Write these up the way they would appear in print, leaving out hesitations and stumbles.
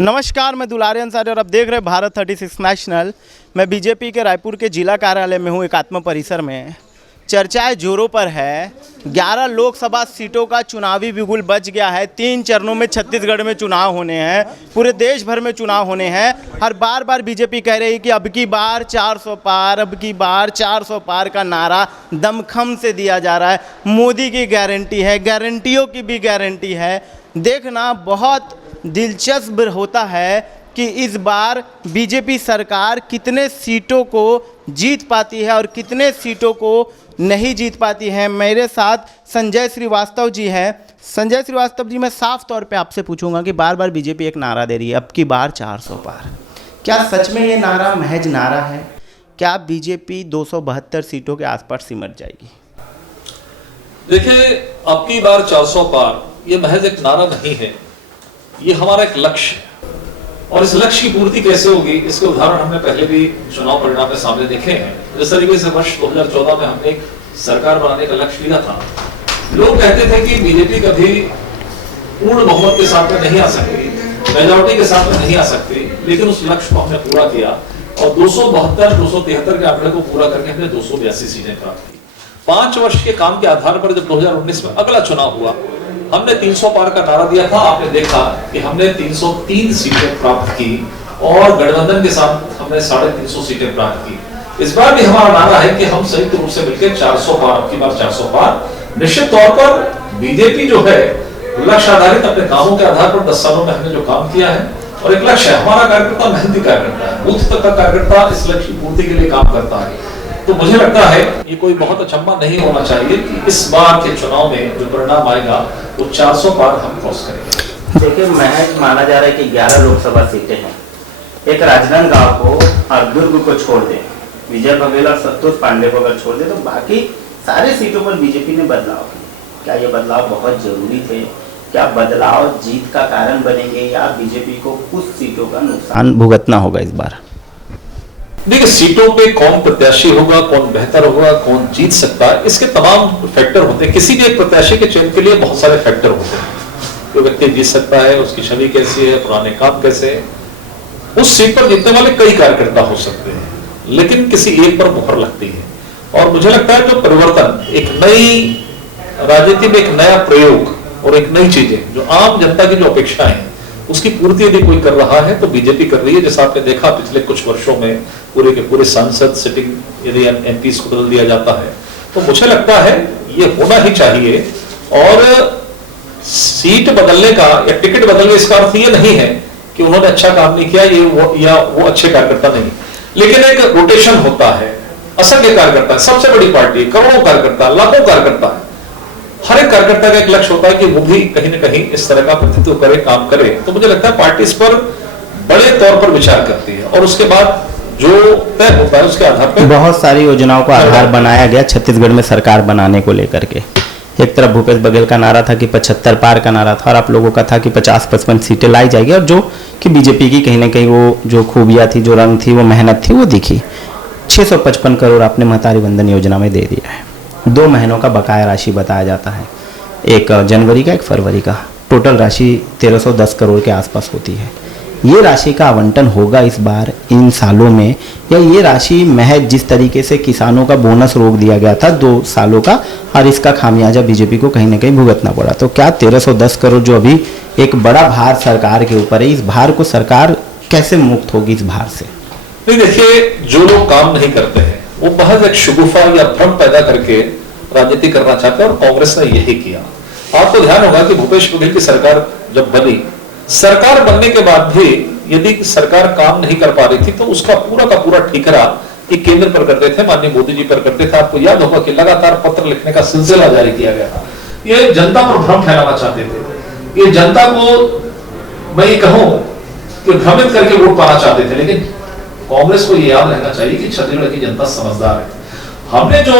नमस्कार, मैं दुलारी अंसारी और आप देख रहे हैं भारत 36 नेशनल। मैं बीजेपी के रायपुर के जिला कार्यालय में हूँ, एकात्म परिसर में। चर्चाएं जोरों पर है। 11 लोकसभा सीटों का चुनावी बिगुल बज गया है। 3 चरणों में छत्तीसगढ़ में चुनाव होने हैं, पूरे देश भर में चुनाव होने हैं। हर बार बीजेपी कह रही है कि अब की बार 400 पार, अब की बार 400 पार का नारा दमखम से दिया जा रहा है। मोदी की गारंटी है, गारंटियों की भी गारंटी है। देखना बहुत दिलचस्प होता है कि इस बार बीजेपी सरकार कितने सीटों को जीत पाती है और कितने सीटों को नहीं जीत पाती है। मेरे साथ संजय श्रीवास्तव जी हैं। संजय श्रीवास्तव जी, मैं साफ तौर पे आपसे पूछूंगा कि बार बार बीजेपी एक नारा दे रही है, अब की बार 400 पार। क्या सच में ये नारा महज नारा है? क्या बीजेपी 272 सीटों के आसपास सिमट जाएगी? देखिए, अब की बार 400 पार ये महज एक नारा नहीं है, ये हमारा एक लक्ष्य है। और इस लक्ष्य की पूर्ति कैसे होगी, इसके उदाहरण हमने पहले भी चुनाव परिणाम में सामने देखे हैं। जिस तरीके से वर्ष 2014 में हमने एक सरकार बनाने का लक्ष्य लिया था, लोग कहते थे कि बीजेपी कभी पूर्ण बहुमत के साथ में नहीं आ सकती, मेजॉरिटी के साथ में नहीं आ सकती, लेकिन उस लक्ष्य को हमने पूरा किया और 273 के आंकड़े को पूरा करके हमने 282 सीटें प्राप्त की। 5 वर्ष के काम के आधार पर जब 2019 में अगला चुनाव हुआ, हमने 300 पार का नारा दिया था। आपने देखा कि हमने 303 सीटें प्राप्त की और गठबंधन के साथ हमने 350 सीटें प्राप्त की। इस बार भी हमारा नारा है कि हम संयुक्त रूप से मिलकर 400 पार, अब की बार 400 पार। निश्चित तौर पर बीजेपी जो है लक्ष्य आधारित अपने कामों के आधार पर 10 सालों में हमने जो काम किया है और एक लक्ष्य है, हमारा कार्यकर्ता मेहनती कार्यकर्ता है, बूथ तक का कार्यकर्ता इस लक्ष्य की पूर्ति के लिए काम करता है। तो मुझे लगता है ये कोई बहुत अचंभा नहीं होना चाहिए कि इस बार के चुनाव में जो परिणाम आएगा वो 400 पार हम क्रॉस करेंगे। देखिए, महज माना जा रहा है कि 11 लोकसभा सीटें हैं। एक राजनांदगांव को और दुर्ग को छोड़ दें, विजय बघेल और संतोष पांडे को अगर छोड़ दें, तो बाकी सारे सीटों पर बीजेपी ने बदलाव किए। क्या ये बदलाव बहुत जरूरी थे? क्या बदलाव जीत का कारण बनेंगे या बीजेपी को कुछ सीटों का नुकसान भुगतना होगा इस बार? देखिए, सीटों पे कौन प्रत्याशी होगा, कौन बेहतर होगा, कौन जीत सकता है, इसके तमाम फैक्टर होते हैं। किसी भी एक प्रत्याशी के चयन के लिए बहुत सारे फैक्टर होते हैं। जो व्यक्ति जीत सकता है, उसकी छवि कैसी है, पुराने काम कैसे है। उस सीट पर जीतने वाले कई कार्यकर्ता हो सकते हैं, लेकिन किसी एक पर मुहर लगती है। और मुझे लगता है जो परिवर्तन, एक नई राजनीति में एक नया प्रयोग और एक नई चीजें, जो आम जनता की जो अपेक्षाएं हैं, उसकी पूर्ति यदि कोई कर रहा है तो बीजेपी कर रही है। जैसा आपने देखा पिछले कुछ वर्षों में पूरे के पूरे सांसद सिटिंग यदि एमपीज को बदल दिया जाता है, तो मुझे लगता है ये होना ही चाहिए। और सीट बदलने का या टिकट बदलने इसका अर्थ ये नहीं है कि उन्होंने अच्छा काम नहीं किया या वो अच्छे कार्यकर्ता नहीं, लेकिन एक रोटेशन होता है। असंख्य कार्यकर्ता, सबसे बड़ी पार्टी, करोड़ों कार्यकर्ता, लाखों कार्यकर्ता है। हर एक कार्यकर्ता का एक लक्ष्य होता है कि वो भी कहीं ना कहीं इस तरह का प्रतिनिधित्व करे, काम करे। तो मुझे लगता है पार्टी इस पर बड़े तौर पर विचार करती है और उसके बाद जो तय होता है उसके आधार पर बहुत सारी योजनाओं को आधार बनाया गया छत्तीसगढ़ में सरकार बनाने को लेकर के। एक तरफ भूपेश बघेल का नारा था कि 75 पार का नारा था और आप लोगों का था कि 50-55 सीटें लाई जाएगी, और जो कि बीजेपी की कहीं ना कहीं वो जो खूबियाँ थी, जो रंग थी, वो मेहनत थी, वो दिखी। 655 करोड़ आपने महतारी वंदन योजना में दे दिया है। 2 महीनों का बकाया राशि बताया जाता है, एक जनवरी का, एक फरवरी का। टोटल राशि 1310 करोड़ के आसपास होती है। ये राशि का आवंटन होगा इस बार इन सालों में, या ये राशि महज जिस तरीके से किसानों का बोनस रोक दिया गया था 2 सालों का, और इसका खामियाजा बीजेपी को कहीं ना कहीं भुगतना पड़ा? तो क्या 1310 करोड़ जो अभी एक बड़ा भार सरकार के ऊपर है, इस भार को सरकार कैसे मुक्त होगी इस भार से? नहीं, देखिए, जो लोग काम नहीं करते हैं वो महज एक शुगुफा या भ्रम पैदा करके राजनीति करना चाहते हैं, और कांग्रेस ने यही किया। आपको ध्यान होगा कि भूपेश बघेल की सरकार जब बनी, सरकार बनने के बाद भी यदि सरकार काम नहीं कर पा रही थी तो उसका पूरा का पूरा ठिकरा ये केंद्र पर करते थे, माननीय मोदी जी पर करते थे। आपको याद होगा कि लगातार पत्र लिखने का सिलसिला जारी किया गया था। ये जनता पर भ्रम फैलाना चाहते थे, ये जनता को मैं ये कहूं कि भ्रमित करके वोट पाना चाहते थे। लेकिन कांग्रेस को ये याद रहना चाहिए कि छत्तीसगढ़ की जनता समझदार है। हमने जो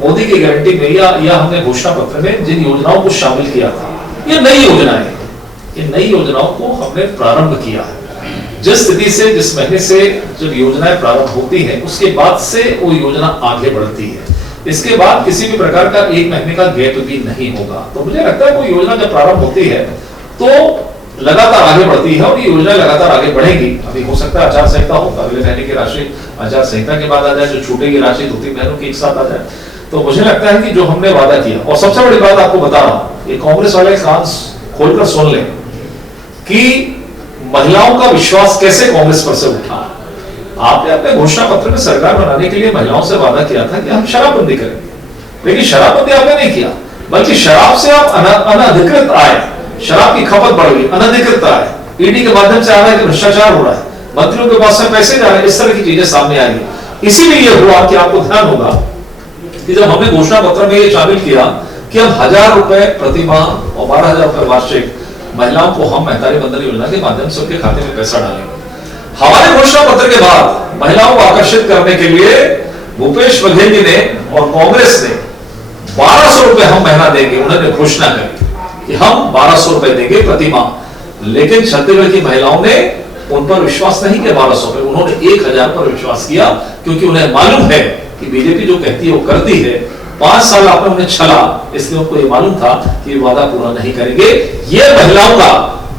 मोदी की गारंटी में या हमने घोषणा पत्र में जिन योजनाओं को शामिल किया था, ये नई योजनाएं, ये नई योजनाओं को हमने प्रारंभ किया है। जिस स्थिति से, जिस महीने से जब योजनाएं प्रारंभ होती हैं, उसके बाद से वो योजना आगे बढ़ती है। इसके बाद किसी भी प्रकार का 1 महीने का गैप भी नहीं होगा। तो मुझे लगता है कोई योजना जब प्रारंभ होती है तो लगातार आगे बढ़ती है और ये योजना लगातार आगे बढ़ेगी। अभी हो सकता है आचार संहिता हो, अगले महीने की राशि आचार संहिता के बाद आ जाए, जो छूटेगी राशि 2-3 महीनों की एक साथ आ जाए। तो मुझे लगता है कि जो हमने वादा किया, और सबसे बड़ी बात आपको बता रहा हूं, ये कांग्रेस वाले कान खोलकर सुन लें कि महिलाओं का विश्वास कैसे कांग्रेस पर से उठा। आपने अपने घोषणा पत्र में सरकार बनाने के लिए महिलाओं से वादा किया था कि हम शराबबंदी करेंगे, लेकिन शराबबंदी आपने नहीं किया, बल्कि शराब से आप अनधिकृत आए, शराब की खपत बढ़ गई, अनधिकृत आए, ईडी के माध्यम से आ रहा है कि भ्रष्टाचार हो रहा है, मंत्रियों के पास से पैसे जा रहे हैं, इस तरह की चीजें सामने आ रही। इसीलिए यह हुआ कि आपको ध्यान होगा कि जब हमने घोषणा पत्र में यह शामिल किया कि हम 1000 रुपए प्रति माह और 12,000 रुपए वार्षिक महिलाओं को हम महतारी बंधन योजना के माध्यम से उनके खाते में पैसा डालेंगे। हमारे घोषणा पत्र के बाद महिलाओं को आकर्षित करने के लिए भूपेश बघेल जी ने और कांग्रेस ने 1200 रुपए हम महीना देंगे, उन्होंने घोषणा करी कि हम 1200 रुपए देंगे प्रति माह। लेकिन छत्तीसगढ़ की महिलाओं ने उन पर विश्वास नहीं किया 1200 रुपए, उन्होंने 1000 पर विश्वास किया, क्योंकि उन्हें मालूम है कि बीजेपी जो कहती है वो करती है। 5 साल आपने उन्हें छला, इसलिए उनको ये मालूम था कि वादा पूरा नहीं करेंगे। ये महिलाओं का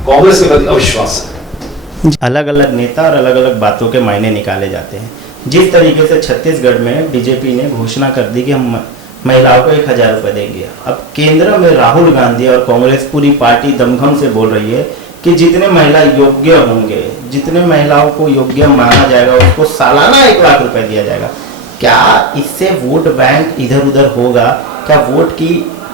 कांग्रेस के प्रति अविश्वास है। अलग अलग नेता और अलग अलग बातों के मायने निकाले जाते हैं। जिस तरीके से छत्तीसगढ़ में बीजेपी ने घोषणा कर दी कि हम महिलाओं को 1000 रुपये देंगे, अब केंद्र में राहुल गांधी और कांग्रेस पूरी पार्टी दमखम से बोल रही है कि जितने महिला योग्य होंगे, जितने महिलाओं को योग्य माना जाएगा, उसको सालाना 1 लाख रुपए दिया जाएगा। क्या इससे वोट बैंक इधर उधर होगा? क्या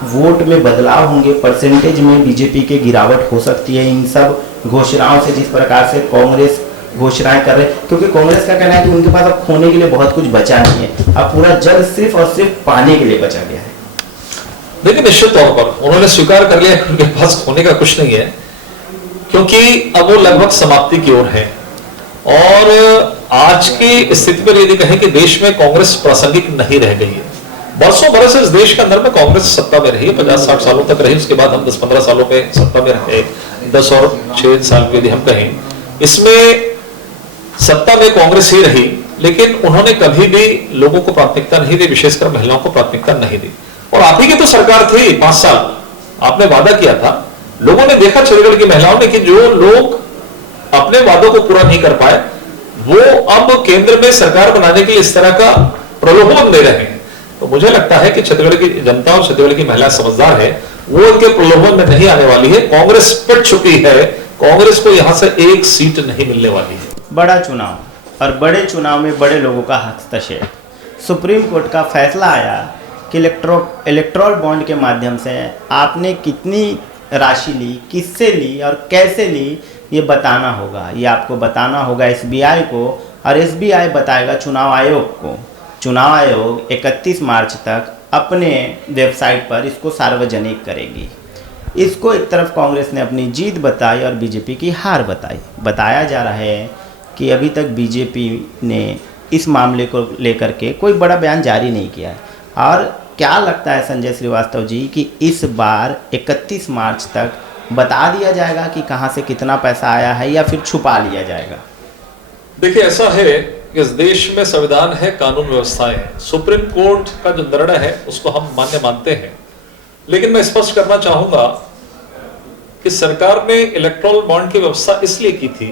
वोट में बदलाव होंगे? परसेंटेज में बीजेपी के गिरावट हो सकती है इन सब घोषणाओं से, जिस प्रकार से कांग्रेस घोषणाएं कर रहे हैं? क्योंकि कांग्रेस का कहना है कि उनके पास अब खोने के लिए बहुत कुछ बचा नहीं है, अब पूरा जल सिर्फ और सिर्फ पाने के लिए बचा गया है। देखिए, निश्चित तौर पर उन्होंने स्वीकार कर लिया कि उनके पास खोने का कुछ नहीं है, क्योंकि अब वो लगभग समाप्ति की ओर है। और आज की स्थिति पर यदि कहें कि देश में कांग्रेस प्रासंगिक नहीं रह गई है। बरसों बरस इस देश के अंदर में कांग्रेस सत्ता में रही है, 50-60 सालों तक रही, उसके बाद हम 10-15 सालों में सत्ता में रहे, 10 और 6 साल यदि हम कहें, इसमें सत्ता में कांग्रेस ही रही, लेकिन उन्होंने कभी भी लोगों को प्राथमिकता नहीं दी, विशेषकर महिलाओं को प्राथमिकता नहीं दी। और आप ही की तो सरकार थी 5 साल, आपने वादा किया था, लोगों ने देखा छत्तीसगढ़ की महिलाओं ने कि जो लोग अपने वादों को पूरा नहीं कर पाए, वो अब केंद्र में सरकार बनाने के लिए इस तरह का प्रलोभन दे रहे हैं। तो मुझे लगता है कि छत्तीसगढ़ की जनता और छत्तीसगढ़ की महिला समझदार है, वो इनके प्रलोभन में नहीं आने वाली है। कांग्रेस पिट चुकी है, कांग्रेस को यहां से 1 सीट नहीं मिलने वाली है। बड़ा चुनाव और बड़े चुनाव में बड़े लोगों का हस्तक्षेप। सुप्रीम कोर्ट का फैसला आया कि इलेक्ट्रॉल बॉन्ड के माध्यम से आपने कितनी राशि ली, किससे ली और कैसे ली, ये बताना होगा। ये आपको बताना होगा एसबीआई को, और एसबीआई बताएगा चुनाव आयोग को। चुनाव आयोग 31 मार्च तक अपने वेबसाइट पर इसको सार्वजनिक करेगी। इसको एक तरफ कांग्रेस ने अपनी जीत बताई और बीजेपी की हार बताई। बताया जा रहा है कि अभी तक बीजेपी ने इस मामले को लेकर के कोई बड़ा बयान जारी नहीं किया है। और क्या लगता है संजय श्रीवास्तव जी कि इस बार 31 मार्च तक बता दिया जाएगा कि कहां से कितना पैसा आया है, या फिर छुपा लिया जाएगा? देखिए, ऐसा है कि इस देश में संविधान है, कानून व्यवस्थाएं है, सुप्रीम कोर्ट का जो निर्णय है उसको हम मान्य मानते हैं। लेकिन मैं स्पष्ट करना चाहूंगा कि सरकार ने इलेक्ट्रॉल बॉन्ड की व्यवस्था इसलिए की थी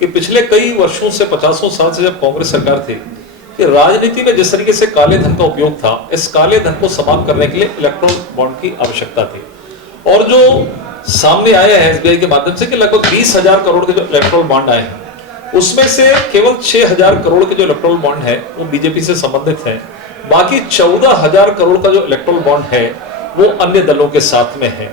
कि पिछले कई वर्षों से, 50 साल से जब कांग्रेस सरकार थी, कि राजनीति में जिस तरीके से काले धन का उपयोग था, इस काले धन को समाप्त करने के लिए इलेक्ट्रॉल बॉन्ड की आवश्यकता थी। और जो सामने आया है एसबीआई के माध्यम से कि लगभग 20,000 करोड़ के जो इलेक्ट्रॉल बॉन्ड आए हैं, उसमें से केवल 6,000 करोड़ के जो इलेक्ट्रॉल बॉन्ड है वो बीजेपी से संबंधित है। बाकी 14,000 करोड़ का जो इलेक्ट्रॉल बॉन्ड है वो अन्य दलों के साथ में है।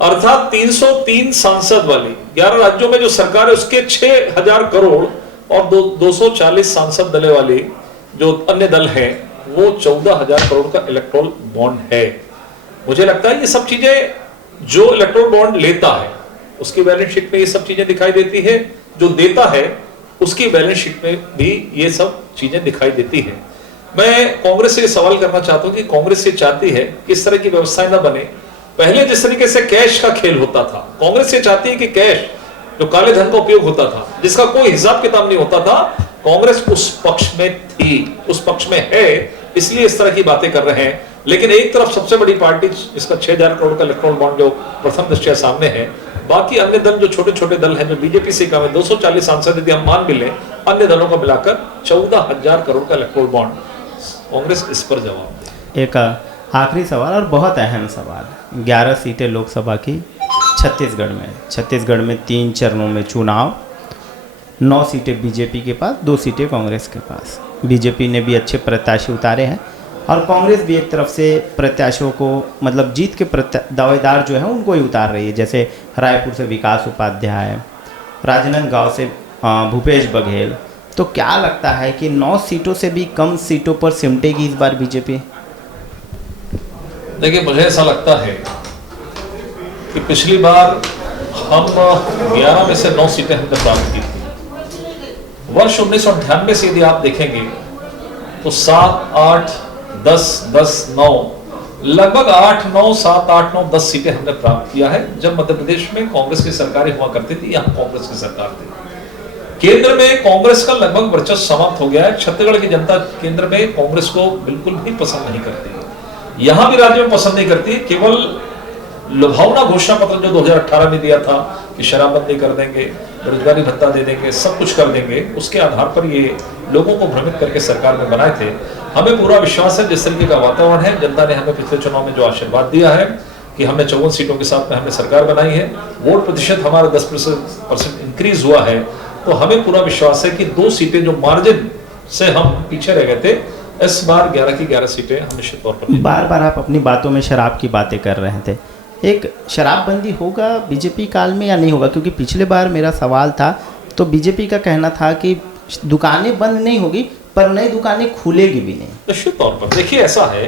अर्थात 303 सांसद वाली 11 राज्यों में जो सरकार है उसके 6,000 करोड़ और 240 सांसद दले वाली जो अन्य दल हैं वो 14,000 करोड़ का इलेक्ट्रॉल बॉन्ड है। मुझे लगता है ये सब चीजें जो इलेक्ट्रॉल बॉन्ड लेता है उसकी बैलेंस शीट में ये सब चीजें दिखाई देती है, जो देता है उसकी बैलेंस शीट में भी ये सब चीजें दिखाई देती है। मैं कांग्रेस से सवाल करना चाहता हूं कि कांग्रेस ये चाहती है कि इस तरह की व्यवस्थाएं ना बने। पहले जिस तरीके से कैश का खेल होता था, कांग्रेस ये चाहती है कि कैश जो काले धन का उपयोग होता था, जिसका कोई हिसाब किताब नहीं होता था, कांग्रेस उस पक्ष में थी, उस पक्ष में है, इसलिए इस तरह की बातें कर रहे हैं। लेकिन एक तरफ सबसे बड़ी पार्टी जिसका 6,000 करोड़ का इलेक्ट्रॉल बॉन्ड जो प्रथम दृष्टया सामने है, बाकी अन्य दल जो छोटे छोटे दल हैं, जो बीजेपी से कम है, 240 सांसद यदि हम मान भी लें, अन्य दलों को मिलाकर 14,000 करोड़ का इलेक्टोरल बॉन्ड, कांग्रेस इस पर जवाब दे। एक आखिरी सवाल और बहुत अहम सवाल, 11 सीटें लोकसभा की छत्तीसगढ़ में 3 चरणों में चुनाव, 9 सीटें बीजेपी के पास, 2 सीटें कांग्रेस के पास। बीजेपी ने भी अच्छे प्रत्याशी उतारे हैं और कांग्रेस भी एक तरफ से प्रत्याशियों को, मतलब जीत के दावेदार जो हैं उनको ही उतार रही है। जैसे रायपुर से विकास उपाध्याय, राजनांदगांव से भूपेश बघेल। तो क्या लगता है कि 9 सीटों से भी कम सीटों पर सिमटेगी इस बार बीजेपी? देखिए, मुझे ऐसा लगता है कि पिछली बार हम 11 में से 9 सीटें हमने प्राप्त की थी। वर्ष 1998 से यदि आप देखेंगे तो 7, 8, 10, 10, 9, लगभग 8, 9, 7, 8, 9, 10 सीटें हमने प्राप्त किया है, जब मध्य प्रदेश में कांग्रेस की सरकारें हुआ करती थी, यहाँ कांग्रेस की सरकार थी। केंद्र में कांग्रेस का लगभग वर्चस्व समाप्त हो गया है। छत्तीसगढ़ की जनता केंद्र में कांग्रेस को बिल्कुल भी पसंद नहीं करती, यहां भी राज्य में पसंद नहीं करती। केवल लुभावना घोषणा पत्र जो 2018 में दिया था कि शराबबंदी कर देंगे, बेरोजगारी भत्ता दे देंगे, सब कुछ कर देंगे, उसके आधार पर ये लोगों को भ्रमित करके सरकार में बनाए थे। हमें पूरा विश्वास है, जिस तरीके का वातावरण है, जनता ने हमें पिछले चुनाव में जो आशीर्वाद दिया है कि हमने 54 सीटों के साथ में हमने सरकार बनाई है, वोट प्रतिशत हमारा 10% इंक्रीज हुआ है, तो हमें पूरा विश्वास है कि 2 सीटें जो मार्जिन से हम पीछे रह गए थे, इस बार 11 की 11 सीटें हम निश्चित तौर पर। बार बार आप अपनी बातों में शराब की बातें कर रहे थे, एक शराबबंदी होगा बीजेपी काल में या नहीं होगा? क्योंकि पिछले बार मेरा सवाल था तो बीजेपी का कहना था कि दुकानें बंद नहीं होगी पर नई दुकानें खुलेगी भी नहीं। निश्चित तौर पर देखिए, ऐसा है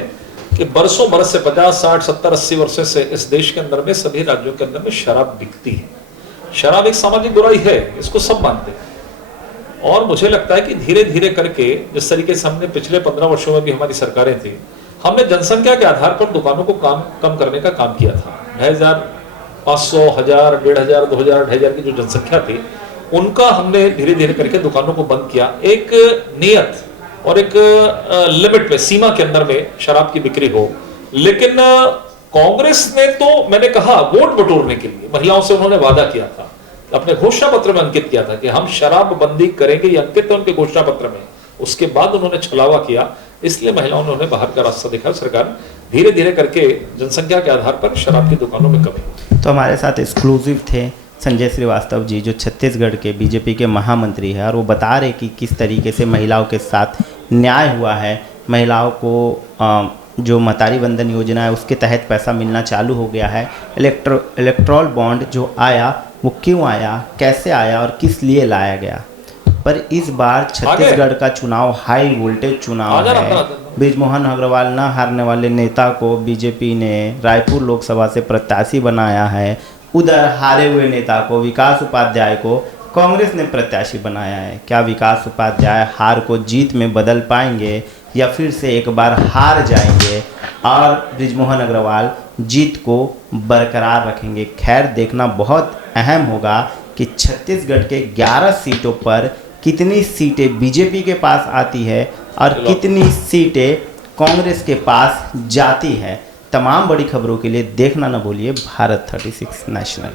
कि बरसों बरस से 50, 60, 70, 80 वर्षों से इस देश के अंदर में, सभी राज्यों के अंदर में शराब बिकती है। शराब एक सामाजिक बुराई है, इसको सब मानते हैं। और मुझे लगता है कि धीरे धीरे करके, जिस तरीके से हमने पिछले 15 वर्षों में भी हमारी सरकारें थी, हमने जनसंख्या के आधार पर दुकानों को कम करने का काम किया था। 2500, 1000, 1500, 2000, 2500 की जो जनसंख्या थी, उनका हमने धीरे धीरे करके दुकानों को बंद किया, एक नियत और एक लिमिट में, सीमा के अंदर में शराब की बिक्री हो। लेकिन कांग्रेस ने तो, मैंने कहा, वोट बटोरने के लिए महिलाओं से उन्होंने वादा किया था, अपने घोषणा पत्र में अंकित किया था कि हम शराब बंदी करेंगे, ये अंकित है उनके घोषणा पत्र में। उसके बाद उन्होंने छलावा किया, इसलिए महिलाओं ने उन्हें बाहर का रास्ता दिखाया। सरकार धीरे धीरे करके जनसंख्या के आधार पर शराब की दुकानों में कमी। तो हमारे साथ एक्सक्लूसिव थे संजय श्रीवास्तव जी, जो छत्तीसगढ़ के बीजेपी के महामंत्री हैं, और वो बता रहे कि किस तरीके से महिलाओं के साथ न्याय हुआ है। महिलाओं को जो महतारी वंदन योजना है उसके तहत पैसा मिलना चालू हो गया है। इलेक्ट्रोल बॉन्ड जो आया वो क्यों आया, कैसे आया और किस लिए लाया गया। पर इस बार छत्तीसगढ़ का चुनाव हाई वोल्टेज चुनाव है। बृजमोहन अग्रवाल न हारने वाले नेता को बीजेपी ने रायपुर लोकसभा से प्रत्याशी बनाया है। उधर हारे हुए नेता को, विकास उपाध्याय को, कांग्रेस ने प्रत्याशी बनाया है। क्या विकास उपाध्याय हार को जीत में बदल पाएंगे या फिर से एक बार हार जाएंगे और बृजमोहन अग्रवाल जीत को बरकरार रखेंगे? खैर, देखना बहुत अहम होगा कि छत्तीसगढ़ के 11 सीटों पर कितनी सीटें बीजेपी के पास आती है और कितनी सीटें कांग्रेस के पास जाती है। तमाम बड़ी खबरों के लिए देखना न भूलिए भारत 36 नेशनल।